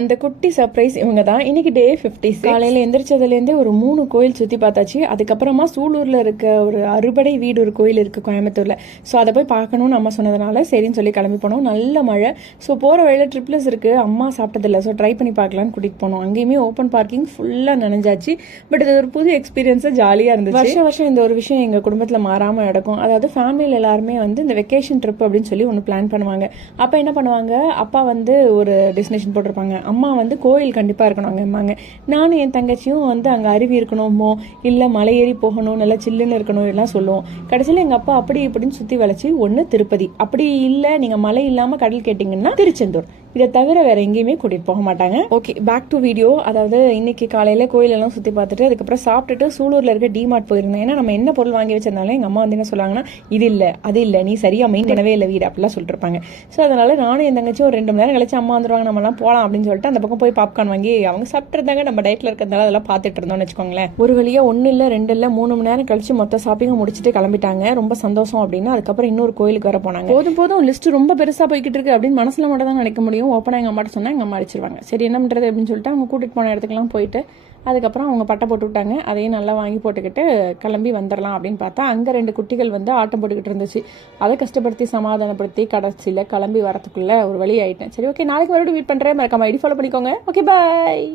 அந்த குட்டி சர்ப்ரைஸ் இவங்க தான். இன்னைக்கு டே 56. காலையில் எந்திரிச்சதுலேருந்தே ஒரு 3 கோயில் சுற்றி பார்த்தாச்சு. அதுக்கப்புறமா சூலூரில் இருக்க ஒரு அறுபடை வீடு ஒரு கோயில் இருக்குது கோயம்புத்தூரில். ஸோ அதை போய் பார்க்கணும்னு அம்மா சொன்னதுனால சரின்னு சொல்லி கிளம்பி போனோம். நல்ல மழை. ஸோ போகிற வழியில் ட்ரிப்ளஸ் இருக்குது. அம்மா சாப்பிட்டதில்லை, ஸோ ட்ரை பண்ணி பார்க்கலான்னு கூட்டிகிட்டு போனோம். அங்கேயுமே ஓப்பன் பார்க்கிங் ஃபுல்லாக நனைஞ்சாச்சு. பட் இது ஒரு புது எக்ஸ்பீரியன்ஸாக ஜாலியாக இருந்துச்சு. வருஷம் இந்த ஒரு விஷயம் எங்கள் குடும்பத்தில் மாறாமல் நடக்கும். அதாவது ஃபேமிலியில் எல்லாருமே வந்து இந்த வெக்கேஷன் ட்ரிப் அப்படின்னு சொல்லி ஒன்று பிளான் பண்ணுவாங்க. அப்போ என்ன பண்ணுவாங்க, அப்பா வந்து ஒரு டெஸ்டினேஷன் போட்டிருப்பாங்க, அம்மா வந்து கோயில் கண்டிப்பாக இருக்கணும் அங்கேம்பாங்க. நானும் என் தங்கச்சியும் வந்து அங்கே அருவி இருக்கணுமோ இல்லை மலை ஏறி போகணும், நல்லா சில்லுன்னு இருக்கணும் எல்லாம் சொல்லுவோம். கடைசியில் எங்கள் அப்பா அப்படி இப்படின்னு சுற்றி வளைச்சி ஒன்று திருப்பதி, அப்படி இல்லை நீங்கள் மலை இல்லாமல் கடல் கேட்டிங்கன்னா திருச்செந்தூர், இதை தவிர வேற எங்கேயுமே கூட்டிகிட்டு போக மாட்டாங்க. Okay, back to video. அதாவது இன்னைக்கு காலையில் கோயிலெல்லாம் சுற்றி பார்த்துட்டு அதுக்கப்புறம் சாப்பிட்டுட்டு சூலூரில் இருக்க டிமார்ட் போயிருந்தேன். ஏன்னா நம்ம என்ன பொருள் வாங்கி வச்சிருந்தாலும் எங்கள் அம்மா வந்து என்ன சொல்லுவாங்கன்னா, இது இல்லை அது இல்லை, நீ சரியாக மெயின் பண்ணவே இல்லை வீடு அப்படிலாம் சொல்லிட்டு இருப்பாங்க. ஸோ அதனால நானும் என் தங்கச்சி ஒரு 2 மணி நேரம் கழிச்சு அம்மா வந்துடுவாங்க, நம்மலாம் போகலாம் அப்படின்னு சொல்லிட்டு அந்த பக்கம் போய் பாப்கார்ன் வாங்கி அவங்க சாப்பிட்ருந்தாங்க. நம்ம டயட்டில் இருக்கிறதால அதெல்லாம் பார்த்துட்டு இருந்தோம்னு வச்சுக்கோங்களேன். ஒரு வழியாக 1 இல்லை 2 இல்லை 3 மணி நேரம் கழிச்சு மொத்த ஷாப்பிங்கை முடிச்சுட்டு கிளம்பிட்டாங்க. ரொம்ப சந்தோஷம் அப்படின்னு. அதுக்கப்புறம் இன்னொரு கோயிலுக்கு வர போனாங்க. போதும் லிஸ்ட் ரொம்ப பெருசாக போய்கிட்டு இருக்கு அப்படின்னு மனசில் மட்டும் தான் நினைக்க முடியும். ஓப்பனாக எங்கள் அம்மாட்ட சொன்னால் எங்கள் அம்மா அடிச்சிருவாங்க. சரி என்ன பண்ணுறது அப்படின்னு சொல்லிட்டு அவங்க கூட்டிகிட்டு போன இடத்துக்குலாம் போயிட்டு அதுக்கப்புறம் அவங்க பட்டை போட்டு விட்டாங்க. அதையும் நல்லா வாங்கி போட்டுக்கிட்டு கிளம்பி வந்துடலாம் அப்படின்னு பார்த்தா அங்கே 2 குட்டிகள் வந்து ஆட்டம் போட்டுக்கிட்டு இருந்துச்சு. அதை கஷ்டப்படுத்தி சமாதானப்படுத்தி கடைசியில் கிளம்பி வரத்துக்குள்ளே ஒரு வழி ஆயிட்டேன். சரி ஓகே, நாளைக்கு மறுபடியும் மீட் பண்ணுறேன். மறக்காம ஐடி ஃபாலோ பண்ணிக்கோங்க. Okay bye.